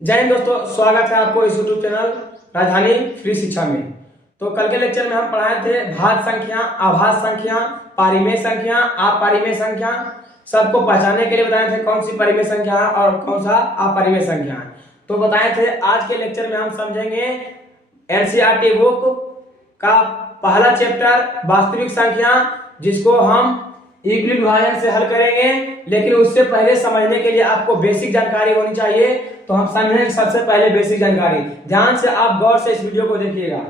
जय हिंद दोस्तों, स्वागत है आपको इस यूट्यूब चैनल राजधानी फ्री शिक्षा में। तो कल के लेक्चर में हम पढ़ाए थे भाज्य संख्या, अभाज्य संख्या, पारिमेय संख्या, अपरिमेय संख्या। सबको पहचानने के लिए बताए थे कौन सी परिमेय संख्या है और कौन सा अपरिमेय संख्या है। तो बताए थे आज के लेक्चर में हम समझेंगे एनसीईआरटी बुक का पहला चैप्टर वास्तविक संख्या, जिसको हम यूक्लिड विभाजन से हल करेंगे। लेकिन उससे पहले समझने के लिए आपको बेसिक जानकारी होनी चाहिए। तो हम समझेंगे सबसे पहले बेसिक जानकारी। ध्यान से आप गौर से इस वीडियो को देखिएगा।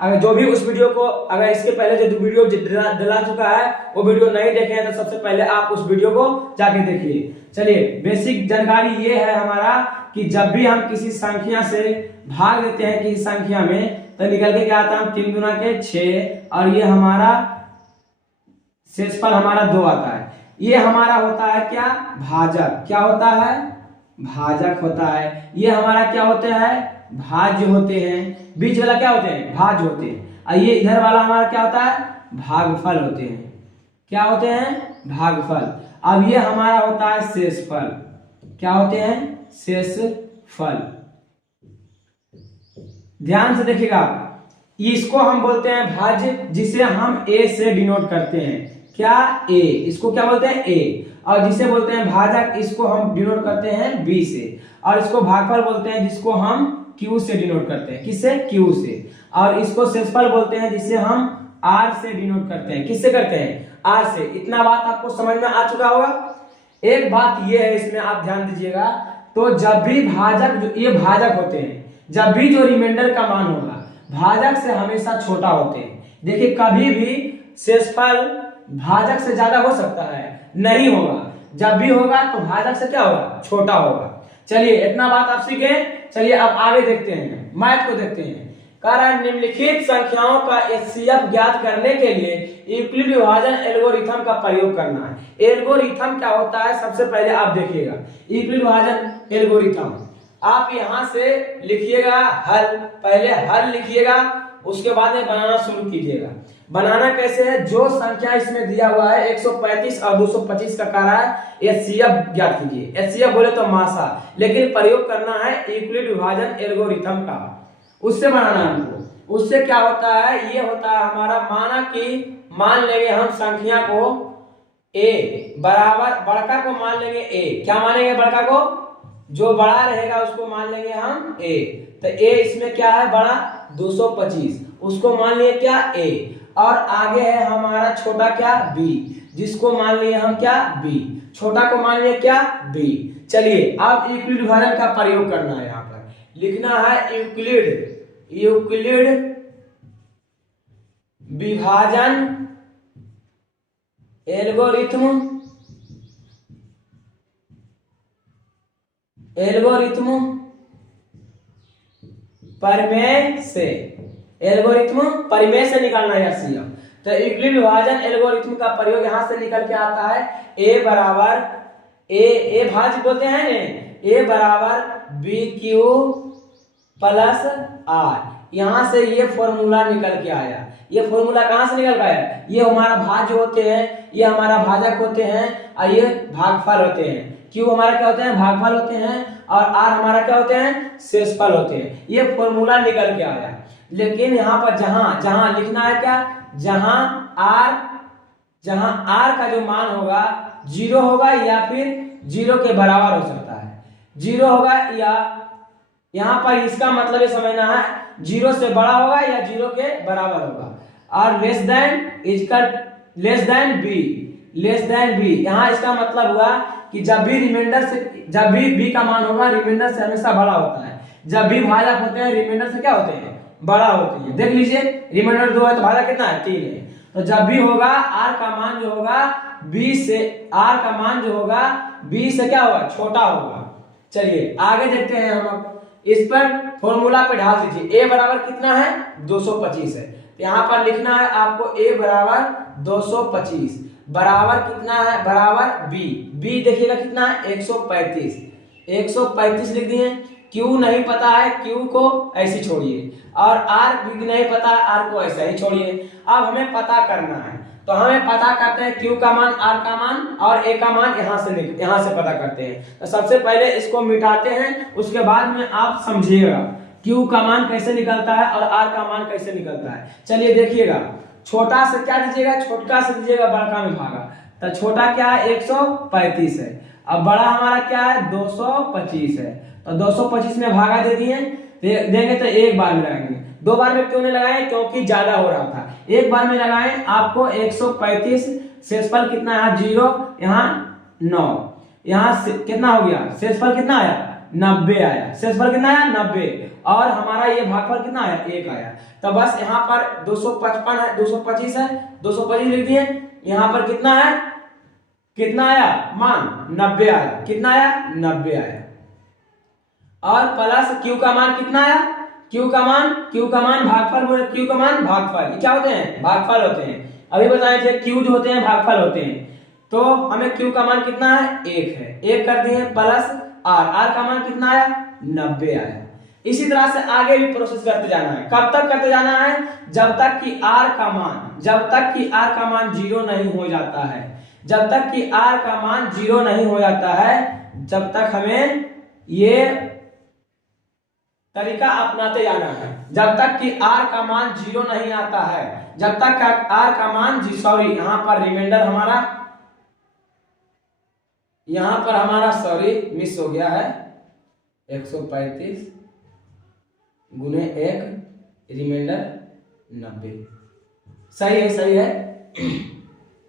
अगर जो भी उस वीडियो को अगर इसके पहले जो वीडियो डला चुका है वो वीडियो नहीं देखे हैं तो सबसे पहले आप उस वीडियो को जाके देखिए। चलिए, बेसिक जानकारी ये है हमारा कि जब भी हम किसी संख्या से भाग देते हैं किसी संख्या में तो निकल के क्या आता है, 3 दूना के 6 और ये हमारा शेषफल हमारा 2 आता है। ये हमारा होता है क्या, भाजक। क्या होता है, भाजक होता है। ये हमारा क्या होते हैं, भाज्य होते हैं। बीच वाला क्या होते हैं, भाज्य होते हैं। और ये इधर वाला हमारा क्या होता है, भागफल होते हैं। क्या होते हैं, भागफल। अब ये हमारा होता है शेषफल। क्या होते हैं, शेषफल। ध्यान से देखिएगा, इसको हम बोलते हैं भाज्य, जिसे हम ए से डिनोट करते हैं। क्या, ए। इसको क्या बोलते हैं, ए। और जिसे बोलते हैं भाजक, इसको हम डिनोट करते हैं बी से। और इसको भागफल बोलते हैं, जिसको हम क्यू से डिनोट करते हैं। किससे, क्यू से। और इसको शेषफल बोलते हैं, जिसे हम आर से डिनोट करते हैं। किससे करते हैं, आर से। इतना बात आपको समझ में आ चुका होगा। एक बात ये है, इसमें आप ध्यान दीजिएगा। तो जब भी भाजक, जो ये भाजक होते हैं, जब भी जो रिमाइंडर का मान होगा भाजक से हमेशा छोटा होते हैं। देखिए, कभी भी शेषफल भाजक से ज्यादा हो सकता है, नहीं होगा। जब भी होगा तो भाजक से क्या होगा, छोटा होगा। चलिए, इतना बात आप सीखे। चलिए अब आगे देखते हैं, मैथ को देखते हैं। कह रहा है निम्नलिखित संख्याओं का एचसीएफ ज्ञात करने के लिए यूक्लिड विभाजन एल्गोरिथम का प्रयोग करना है। एल्गोरिथम क्या होता है, सबसे पहले आप देखिएगा। यूक्लिड विभाजन एल्गोरिथम आप यहां से लिखिएगा हल। पहले हल लिखिएगा, उसके बाद में बनाना शुरू कीजिएगा। बनाना कैसे है, जो संख्या इसमें दिया हुआ है 135 और 225 का कह रहा है एचसीएफ ज्ञात कीजिए। एचसीएफ बोले तो मासा, लेकिन प्रयोग करना है यूक्लिड विभाजन एल्गोरिथम का। उससे बनाना है हमको। उससे क्या होता है, ये होता है हमारा, माना कि मान लेंगे हम संख्या को ए बराबर, बड़का को मान लेंगे ए। क्या मानेंगे, बड़का को, जो बड़ा रहेगा उसको मान लेंगे हम ए। तो ए इसमें क्या है, बड़ा 225, उसको मान लिए क्या, ए। और आगे है हमारा छोटा क्या, बी, जिसको मान लिए हम क्या, बी। छोटा को मान लिए क्या, बी। चलिए अब यूक्लिड विभाजन का प्रयोग करना है। यहाँ पर लिखना है यूक्लिड विभाजन एल्गोरिथम परिमेय से। एल्गोरिथम परिमेय से निकालना है एचसीएफ। तो यूक्लिड विभाजन एल्गोरिथम का प्रयोग यहां से निकल के आता है ए बराबर ए भाज्य बोलते हैं ने, ए बराबर बी क्यू प्लस आर। यहां से ये फॉर्मूला निकल के आया। ये फॉर्मूला कहां से निकल आया, ये हमारा भाज्य होते हैं, ये हमारा भाजक होते हैं और ये भागफल होते हैं। क्यू हमारा क्या होते हैं, भागफल होते हैं, और आर हमारा क्या होते हैं, शेषफल होते हैं। ये फॉर्मूला निकल के आया। लेकिन यहाँ पर जहां लिखना है क्या, जहां आर का जो मान होगा 0 होगा या फिर 0 के बराबर हो सकता है। 0 होगा या यहाँ पर इसका मतलब ये समझना है 0 से बड़ा होगा या 0 के बराबर होगा। और लेस देन बी, यहाँ इसका मतलब हुआ कि जब भी बी का मान होगा रिमाइंडर से हमेशा बड़ा होता है। जब भी भाजक होते हैं रिमाइंडर से क्या होते हैं, बड़ा होती है। देख लीजिए, रिमाइंडर 2 है तो भाजक कितना है, 3 है। तो जब भी होगा आर का मान जो होगा बी से, आर का मान जो होगा बी से क्या होगा, छोटा होगा। चलिए आगे देखते हैं हम। इस पर फॉर्मूला पे ढाल दीजिए। ए बराबर कितना है, 225 है। यहाँ पर लिखना है आपको ए बराबर 225 बराबर कितना है, बराबर बी देखिएगा कितना है, 135 लिख दिए। क्यू नहीं पता है, क्यू को ऐसे छोड़िए। और आर भी नहीं पता है, आर को ऐसा ही छोड़िए। अब हमें पता करना है, तो हमें पता करते हैं Q का मान, R का मान और A का मान यहाँ से पता करते हैं। तो सबसे पहले इसको मिटाते हैं, उसके बाद में आप समझिएगा Q का मान कैसे निकलता है और R का मान कैसे निकलता है। चलिए देखिएगा, छोटा से क्या दीजिएगा, छोटा से दीजिएगा बड़का में भागा। तो छोटा क्या है 135 है, अब बड़ा हमारा क्या है 225 है। तो 225 में भागा दे दिए, देंगे तो एक बार में लगाएंगे, दो बार में क्यों नहीं लगाए, क्योंकि ज्यादा हो रहा था। एक बार में लगाए आपको 135, शेषफल कितना है 0, यहाँ 9, यहाँ कितना हो गया, शेषफल कितना आया 90 आया, शेषफल कितना आया 90, और हमारा ये भागफल कितना आया 1 आया। तो बस यहाँ पर 255 है, 225 है, 225 लिख दिए। यहाँ पर कितना है, कितना आया मान 90 आया, कितना आया 90 आया, और प्लस Q का मान कितना आया, Q का मान भागफल बोले, Q का मान भागफल, क्या होते हैं भागफल होते हैं। अभी बताए थे Q जो होते हैं भागफल होते हैं। तो हमें Q का मान कितना है 1 है, 1 कर दिए, प्लस R का मान कितना आया 90 आया। इसी तरह से आगे भी प्रोसेस करते जाना है। कब तक करते जाना है, जब तक कि R का मान 0 नहीं हो जाता है, जब तक कि R का मान 0 नहीं हो जाता है, जब तक हमें ये तरीका अपनाते जाना है। जब तक कि R का मान 0 नहीं आता है, जब तक R का मान सॉरी यहाँ पर रिमाइंडर हमारा, यहाँ पर हमारा सॉरी मिस हो गया है, 135 गुने 1 रिमाइंडर 90, सही है, सही है।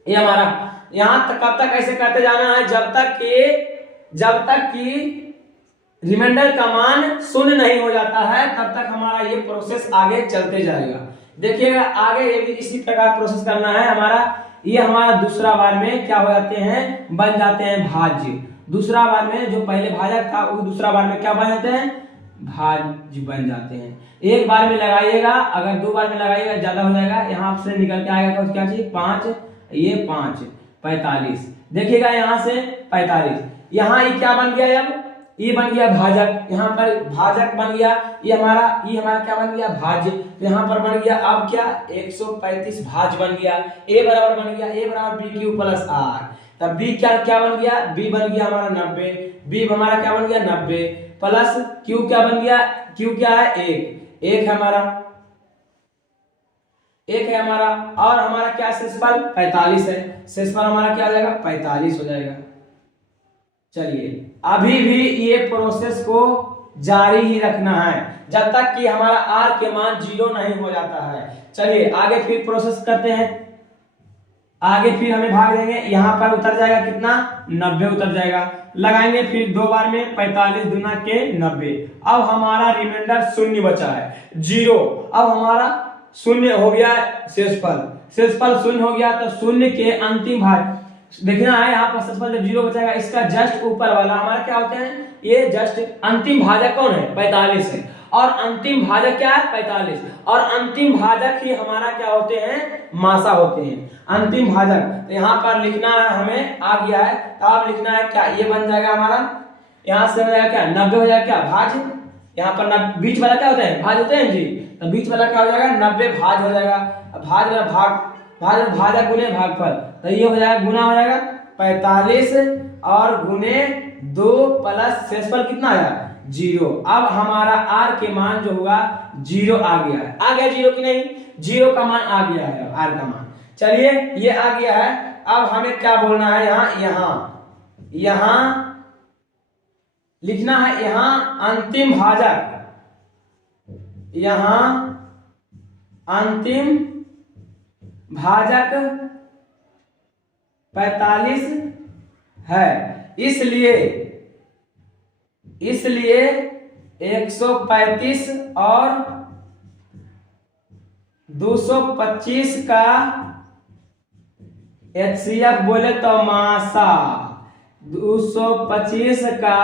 ये हमारा यहाँ तक कब तक ऐसे करते जाना है, जब तक कि रिमाइंडर का मान 0 नहीं हो जाता है, तब तक हमारा ये प्रोसेस आगे चलते जाएगा। देखिएगा आगे ये भी इसी प्रकार प्रोसेस करना है हमारा। ये हमारा दूसरा बार में क्या हो जाते हैं, बन जाते हैं भाज्य। दूसरा बार में जो पहले भाजक था वो दूसरा बार में क्या बन जाते हैं, भाज्य बन जाते हैं। एक बार में लगाइएगा, अगर 2 बार में लगाइएगा ज्यादा हो जाएगा, यहाँ से निकल के आएगा क्या चीज 5, ये 5 45, देखिएगा यहाँ से 45, यहाँ ये क्या बन गया, अब ये बन गया भाजक, यहाँ पर भाजक बन गया, ये हमारा क्या बन गया भाज्य। तो यहाँ पर बन गया अब क्या 135 भाज्य बन गया, a बराबर बन गया a बराबर BQ प्लस R। तब b क्या बन गया, b बन गया हमारा 90, b हमारा क्या बन गया 90, प्लस q क्या बन गया, q क्या है 1 है हमारा, और हमारा क्या शेषफल 45 है, शेषफल हमारा क्या हो जाएगा 45 हो जाएगा। चलिए अभी भी ये प्रोसेस को जारी ही रखना है जब तक कि हमारा R के मान 0 नहीं हो जाता है। चलिए आगे फिर प्रोसेस करते हैं, आगे फिर हमें भाग देंगे, यहाँ पर उतर जाएगा कितना 90 उतर जाएगा, लगाएंगे फिर 2 बार में 45 दूना के 90। अब हमारा रिमाइंडर 0 बचा है 0, अब हमारा 0 हो गया शेषफल 0 हो गया। तो 0 के अंतिम भाग देखना है, यहाँ पर शेषफल जब 0 बचाएगा, इसका जस्ट ऊपर वाला हमारा क्या होते हैं, ये जस्ट अंतिम भाजक कौन है 45 है, और अंतिम भाजक क्या है 45, और अंतिम भाजक ही हमारा क्या होते हैं मासा होते हैं, अंतिम भाजक। तो यहाँ पर लिखना है हमें आ गया है, तो अब लिखना है क्या, ये बन जाएगा हमारा, यहाँ से हो जाएगा क्या 90 हो जाएगा क्या भाज, यहाँ पर बीच वाला क्या होता है भाज होते हैं जी, तो बीच वाला क्या हो जाएगा 90 भाज हो जाएगा, भाजक गुने भागफल, तो ये हो जाएगा गुना हो जाएगा 45 और गुने 2 प्लस शेषफल कितना आया 0। अब हमारा R के मान जो होगा 0 आ गया है, आ गया 0 की नहीं, 0 का मान आ गया है R का मान। चलिए ये आ गया है, अब हमें क्या बोलना है, यहाँ लिखना है, यहाँ अंतिम भाजक, यहाँ अंतिम भाजक 45 है, इसलिए 135 और 225 का HCF बोले तो मासा, 225 का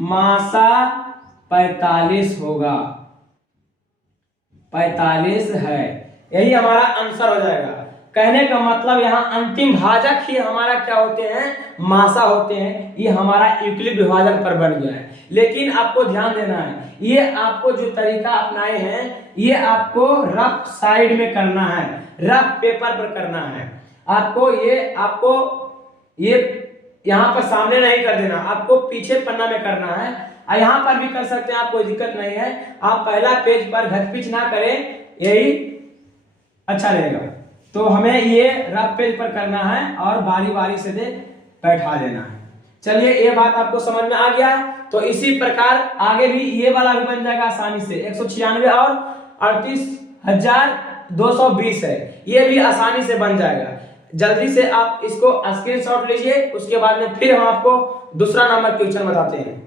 मासा 45 होगा, 45 है, यही हमारा आंसर हो जाएगा। कहने का मतलब यहाँ अंतिम भाजक ही हमारा क्या होते हैं मासा होते हैं, ये हमारा यूक्लिड विभाजक पर बन गया है। लेकिन आपको ध्यान देना है, ये आपको जो तरीका अपनाए हैं ये आपको रफ साइड में करना है, रफ पेपर पर करना है। आपको ये यहाँ पर सामने नहीं कर देना, आपको पीछे पन्ना में करना है। यहाँ पर भी कर सकते हैं आप, कोई दिक्कत नहीं है। आप पहला पेज पर घचपिच ना करें, यही अच्छा रहेगा। तो हमें ये रफ पेज पर करना है और बारी बारी से बैठा देना है। चलिए ये बात आपको समझ में आ गया। तो इसी प्रकार आगे भी ये वाला भी बन जाएगा आसानी से। 196 और 38,220 है, ये भी आसानी से बन जाएगा। जल्दी से आप इसको स्क्रीनशॉट लीजिए, उसके बाद में फिर हम आपको दूसरा नंबर क्वेश्चन बताते हैं।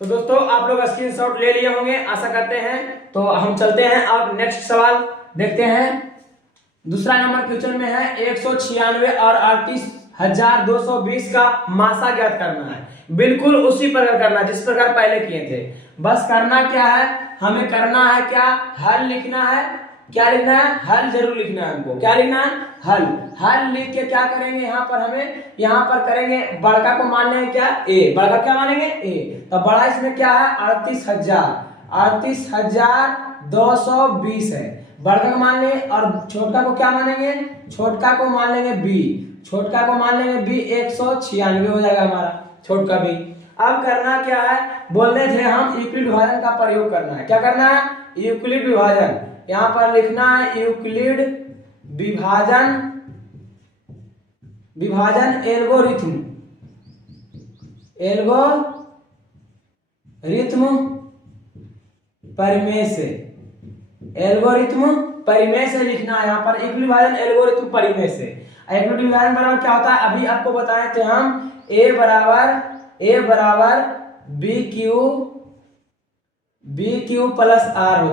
तो दोस्तों आप लोग स्क्रीनशॉट ले लिए होंगे आशा करते हैं। तो हम चलते हैं अब नेक्स्ट सवाल देखते हैं। दूसरा नंबर क्वेश्चन में है 196 और 38,220 का मासा ज्ञात करना है। बिल्कुल उसी प्रकार करना जिस प्रकार पहले किए थे। बस करना क्या है, हमें करना है क्या, हल लिखना है। क्या लिखना है, हल जरूर लिखना है हमको। क्या लिखना है, हल। हल लिख के क्या करेंगे, यहाँ पर हमें यहाँ पर करेंगे, बड़का को मान लेंगे क्या, ए। बड़का क्या मानेंगे, ए। तो बड़ा इसमें क्या है 38,220 है, बड़का को मान लेंगे। और छोटका को क्या मानेंगे, छोटका को मान लेंगे बी। छोटका को मान लेंगे बी, 196 हो जाएगा हमारा छोटका बी। अब करना क्या है, बोलने थे हम यूक्लिड विभाजन का प्रयोग करना है। क्या करना है, यूक्लिड विभाजन। यहाँ पर लिखना है यूक्लिड विभाजन एल्गोरिथम परिमेय से। एल्गोरिथम परिमेय से लिखना है यहाँ पर, यूक्लिड विभाजन एल्गोरिथम परिमेय से। यूक्लिड विभाजन बराबर क्या होता है, अभी आपको बताए थे हम, ए बराबर बी क्यू प्लस आर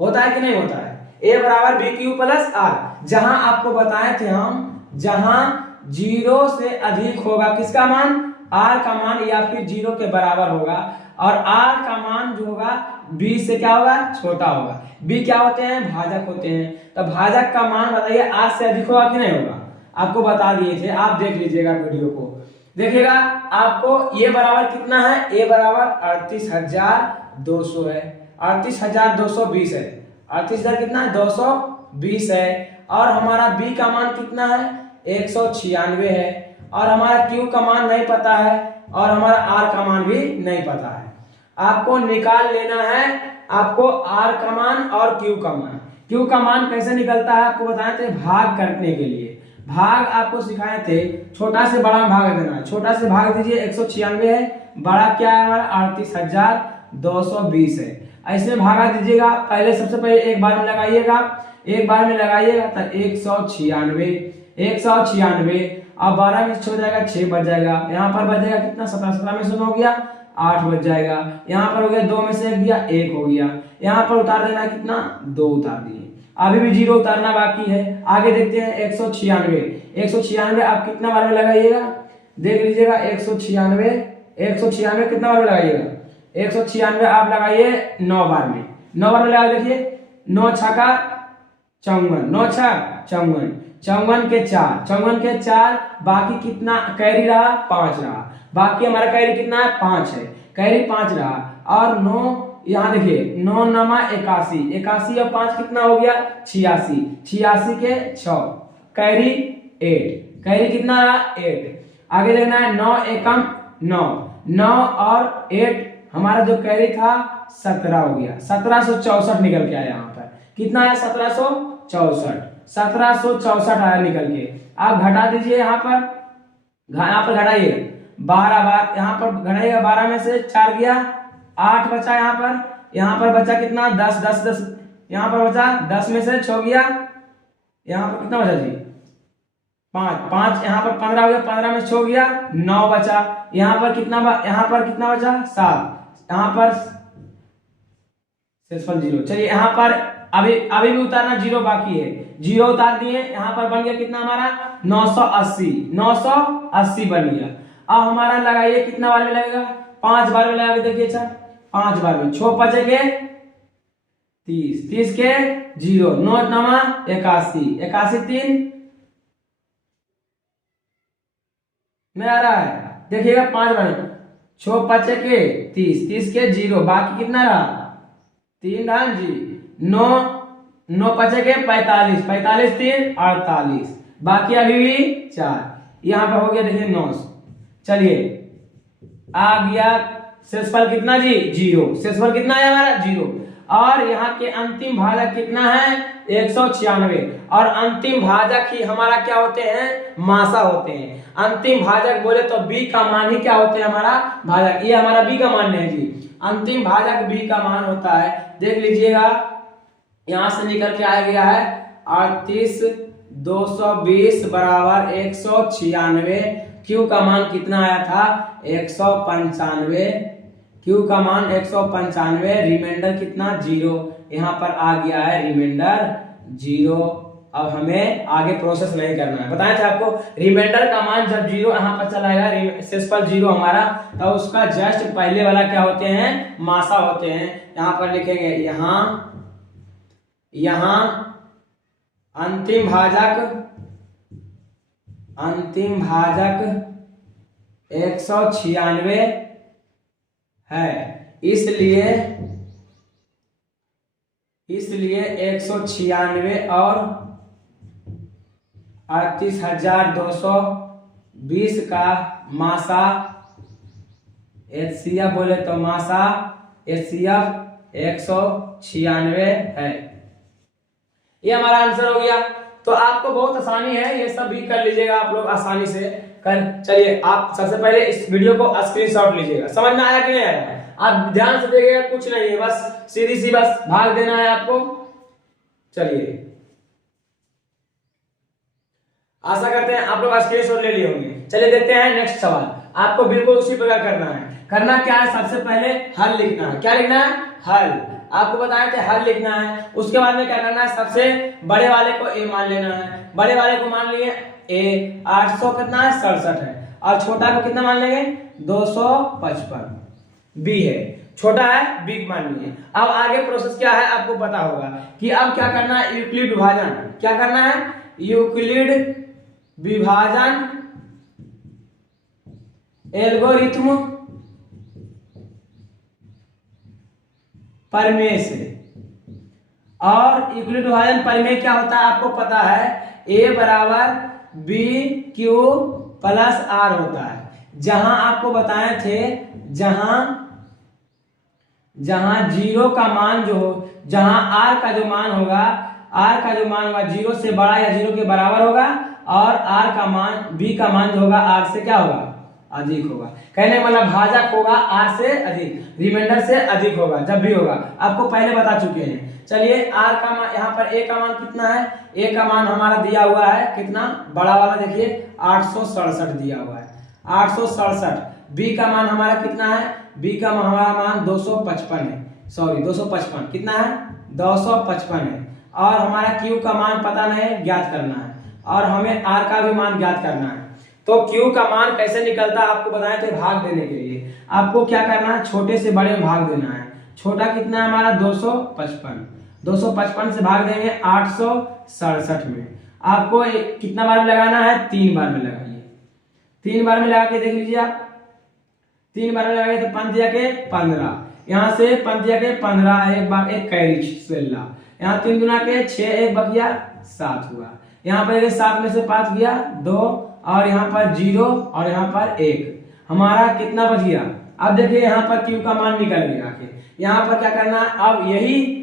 होता है कि नहीं होता है। ए बराबर बी क्यू प्लस आर, जहां आपको बताए थे हम, जहां 0 से अधिक होगा किसका मान, आर का मान, या फिर 0 के बराबर होगा, और आर का मान जो होगा बी से क्या होगा, छोटा होगा। बी क्या होते हैं, भाजक होते हैं। तो भाजक का मान बताइए आर से अधिक होगा कि नहीं होगा, आपको बता दिए थे। आप देख लीजिएगा वीडियो को, देखिएगा आपको ये बराबर कितना है, ए बराबर 38,200 है, 38,220 है। 38,000 कितना है, 220 है। और हमारा बी का मान कितना है, 196 है। और हमारा क्यू का मान नहीं पता है, और हमारा आर का मान भी नहीं पता है। आपको निकाल लेना है, आपको आर का मान और क्यू का मान। क्यू का मान कैसे निकलता है आपको बताए थे, भाग करने के लिए। भाग आपको सिखाए थे, छोटा से बड़ा में भाग देना है। छोटा से भाग दीजिए, 196 है, बड़ा क्या है हमारा 38,220 है। ऐसे भागा दीजिएगा। पहले सबसे पहले एक बार में लगाइएगा, एक बार में लगाइएगा तो 196 अब 12 में 6 हो जाएगा, 6 बच जाएगा। यहाँ पर बच जाएगा कितना, 17 में से 9 हो गया, 8 बच जाएगा। यहाँ पर हो गया 2 में से 1 दिया, 1 हो गया। यहाँ पर उतार देना कितना, 2 उतार दिए। अभी भी 0 उतारना बाकी है। आगे देखते हैं 196 आप कितना बार में लगाइएगा, देख लीजिएगा। 196 कितना बार में लगाइएगा, 196 आप लगाइए 9 बार में। 9 बार में लगा, देखिए 9 छक्का 54, 9 छक्का 54, 54 के 4, बाकी कितना कैरी रहा, 5 रहा। बाकी हमारा कैरी कितना है, 5 है, कैरी 5 रहा। और 9 यहाँ देखिए, 9 नमा 81, 81 और 5 कितना हो गया, 86, 86 के 6, कैरी 8, कैरी कितना रहा, 8। आगे देखना है 9 एकम 9, 9 और 8 हमारा जो कैरी था 17 हो गया, 1764 निकल के आया। यहाँ पर कितना है, 1764 आया निकल के। आप घटा दीजिए, यहाँ पर घटाइए 12 बार, यहाँ पर घटाइएगा 12 में से 4 गया, 8 बचा। यहाँ पर बचा कितना, 10, यहाँ पर बचा 10 में से 6 गया, यहाँ पर कितना बचा जी, 5, यहाँ पर 15 हो गया, 15 में 6 गया, 9 बचा। यहाँ पर कितना बचा, 7। यहाँ पर 0। चलिए यहाँ पर अभी भी उतारना 0 बाकी है, 0 उतार दिए। यहाँ पर बन गया कितना हमारा, 980 बन गया। अब हमारा लगाइए कितना बार में लगेगा, 5 बार में लगा के देखिए। अच्छा 5 बार में 6 बचे के 30, 30 के 0, 9 नमा 81, 81 3 में आ रहा है, देखिएगा 5 बार में 6 बचे के 30, 30 के 0, बाकी कितना रहा, 3 रहा जी, 9 9 बचेंगे 45, 45 3 48, बाकी अभी भी 4, यहाँ पे हो गया देखिए 9। चलिए आ गया शेषफल कितना जी 0, शेषफल कितना है हमारा 0। और यहाँ के अंतिम भाजक कितना है 196, और अंतिम भाजक ही हमारा क्या होते हैं मासा होते हैं। अंतिम भाजक बोले तो b का मान ही क्या होते हैं हमारा भाजक, ये हमारा b का मान है जी। अंतिम भाजक b का मान होता है, देख लीजिएगा यहां से निकल के आ गया है 38 220 बराबर 196। q का मान कितना आया था 195, q का मान 195, रिमाइंडर कितना 0, यहाँ पर आ गया है रिमाइंडर 0। अब हमें आगे प्रोसेस नहीं करना है, बताया था आपको रिमाइंडर का मान जब 0 यहाँ पर चला आएगा शेषफल 0 हमारा, तो उसका जस्ट पहले वाला क्या होते हैं मासा होते हैं। यहाँ पर लिखेंगे यहाँ अंतिम भाजक 196 है, इसलिए 196 और 38,220 का मासा HCF बोले तो मासा HCF 196 है। ये हमारा आंसर हो गया। तो आपको बहुत आसानी है, ये सब भी कर लीजिएगा आप लोग आसानी से कर। चलिए आप सबसे पहले इस वीडियो को स्क्रीनशॉट लीजिएगा, समझ में आया कि नहीं आया, आप ध्यान से देखिएगा, कुछ नहीं है, बस सीधी सी बस भाग देना है आपको। चलिए आशा करते हैं आप लोग स्क्रीनशॉट ले लिए होंगे। चलिए देखते हैं नेक्स्ट सवाल, आपको बिल्कुल उसी प्रकार करना है। करना क्या है, सबसे पहले हल लिखना है। क्या लिखना है हल, आपको बताए थे हल लिखना है। उसके बाद में क्या करना है, सबसे बड़े वाले को a मान लेना है। बड़े वाले को मान लिए a 800 कितना है 67 है, और छोटा को कितना मान लेंगे 255, b है, छोटा है b मान लिए। अब आगे प्रोसेस क्या है आपको पता होगा कि अब क्या करना है, यूक्लिड विभाजन। क्या करना है, यूक्लिड विभाजन एल्गोरिथ्म प्रमेय से। और यूक्लिड विभाजन प्रमेय क्या होता है आपको पता है, a बराबर b q प्लस r होता है। जहां आपको बताए थे जहां 0 का मान जो हो, जहां r का जो मान होगा 0 से बड़ा या 0 के बराबर होगा, और r का मान b का मान जो होगा r से क्या होगा अधिक होगा। कहने मतलब भाजक होगा r से अधिक, रिमाइंडर से अधिक होगा जब भी होगा, आपको पहले बता चुके हैं। चलिए r का मान, यहाँ पर a का मान कितना है, a का मान हमारा दिया हुआ है कितना, बड़ा वाला देखिए 867 दिया हुआ है 867। b का मान हमारा कितना है, b का हमारा मान 255 है, सॉरी 255 कितना है 255 है। और हमारा q का मान पता नहीं, ज्ञात करना है, और हमें r का भी मान ज्ञात करना है। तो q का मान कैसे निकलता है आपको बताए थे, भाग देने के लिए आपको क्या करना है, छोटे से बड़े में भाग देना है। छोटा कितना है हमारा 255 से भाग देंगे 867 में। आपको कितना बार में लगाना है, 3 बार में लगाइए। 3 बार में लगा के देख लीजिए आप, 3 बार में लगाइए तो 5 दिया के 15, यहाँ से 5 दिया के 15, एक बार एक कैरी सेल्ला, यहाँ 3 गुना के 6, एक बकिया 7 हुआ। यहाँ पर 7 में से 5 गया 2, और यहाँ पर 0 और यहाँ पर 1, हमारा कितना बच गया। अब देखिए यहाँ पर q का मान निकल गया के, यहाँ पर क्या करना है, अब यही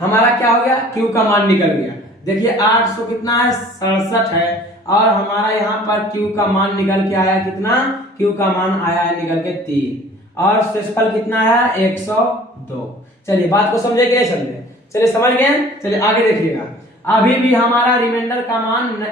हमारा क्या हो गया, q का मान निकल गया। देखिए 800 कितना है 67 है, और हमारा यहाँ पर q का मान निकल के आया कितना, q का मान आया है निकल के 3, और शेषफल कितना है 102। चलिए बात को समझे कि नहीं समझे, चलिए समझ गए। चलिए आगे देखिएगा, अभी भी हमारा रिमाइंडर का मान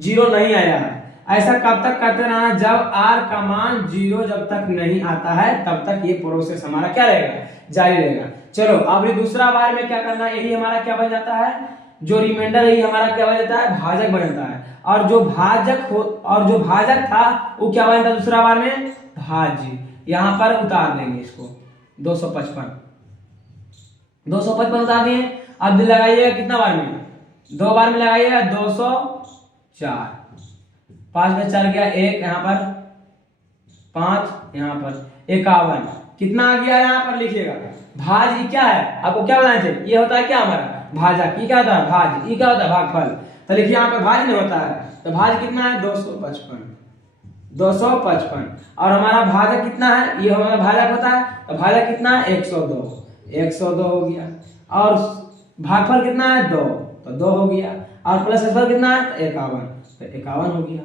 0 नहीं आया है। ऐसा कब तक करते रहना, जब r का मान 0 जब तक नहीं आता है तब तक ये प्रोसेस हमारा क्या रहेगा, जारी रहेगा। चलो अभी दूसरा बार में क्या करना है, यही हमारा क्या बन जाता है, जो रिमाइंडर है हमारा क्या बन जाता है, भाजक बन जाता है। और जो भाजक था वो क्या बन जाता है दूसरा बार में, भाज्य। यहाँ पर उतार देंगे इसको 255 उतार दिए। अब लगाइएगा कितना बार में, 2 बार में लगाइएगा 204, 5 में 4 गया 1, यहाँ पर 5, यहाँ पर 51, कितना आ गया यहाँ पर लिखिएगा। भाज्य क्या है आपको क्या बताए थे, ये होता है क्या हमारा भाजक, ई क्या होता है भाज, ई क्या होता है भागफल। तो लिखिए यहाँ पर भाज नहीं होता है, तो भाज कितना है 255, 255। और हमारा भाजक कितना है, ये हमारा भाजक होता है, तो भाजक कितना है 102, 102 हो गया। और भागफल कितना है 2, तो 2 हो गया। और प्लस फल कितना है 51, तो 51 हो गया।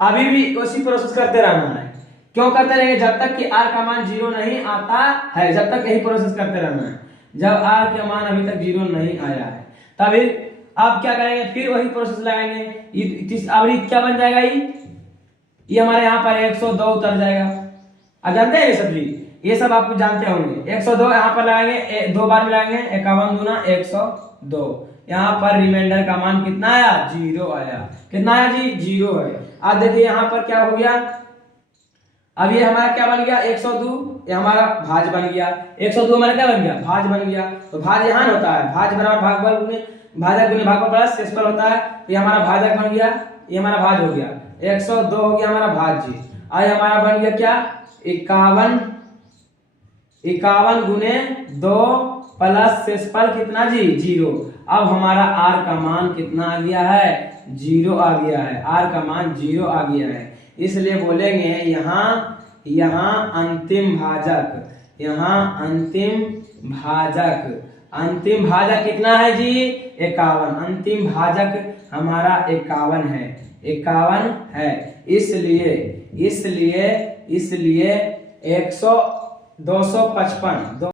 अभी भी उसी प्रोसेस करते रहना है। क्यों करते रहेंगे, जब तक कि r का मान 0 नहीं आता है, जब तक यही प्रोसेस करते रहना है। जब r का मान अभी तक 0 नहीं आया है तभी अब क्या करेंगे, फिर वही प्रोसेस लगाएंगे। अब क्या बन जाएगा, ये हमारे यहाँ पर 102 उतर जाएगा। अब जानते हैं ये सब चीज, ये सब आप जानते होंगे। 102 यहाँ पर लगाएंगे, 2 बार में लगाएंगे, 51 दूना 102। यहाँ पर रिमाइंडर का मान कितना आया 0 आया। कितना आया जी 0 है। अब देखिए यहाँ पर क्या हो गया, अब ये हमारा क्या बन गया 102, ये हमारा भाज बन गया। 102 हमारा क्या बन गया भाज बन गया। तो भाज यहाँ होता है, भाज बराबर भागफल गुने भाजक गुने भागफल प्लस शेषफल होता है। तो ये हमारा भाजक बन गया, ये हमारा भाज हो गया। 102 हो गया हमारा भाज जी। आज हमारा बन गया क्या 51, 51 गुने 2 प्लस शेषफल कितना जी 0। अब हमारा r का मान कितना आ गया है 0 आ गया है, r का मान 0 आ गया है। इसलिए बोलेंगे यहाँ अंतिम भाजक, यहाँ अंतिम भाजक, अंतिम भाजक कितना है जी 51। अंतिम भाजक हमारा 51 है, 51 है। इसलिए 255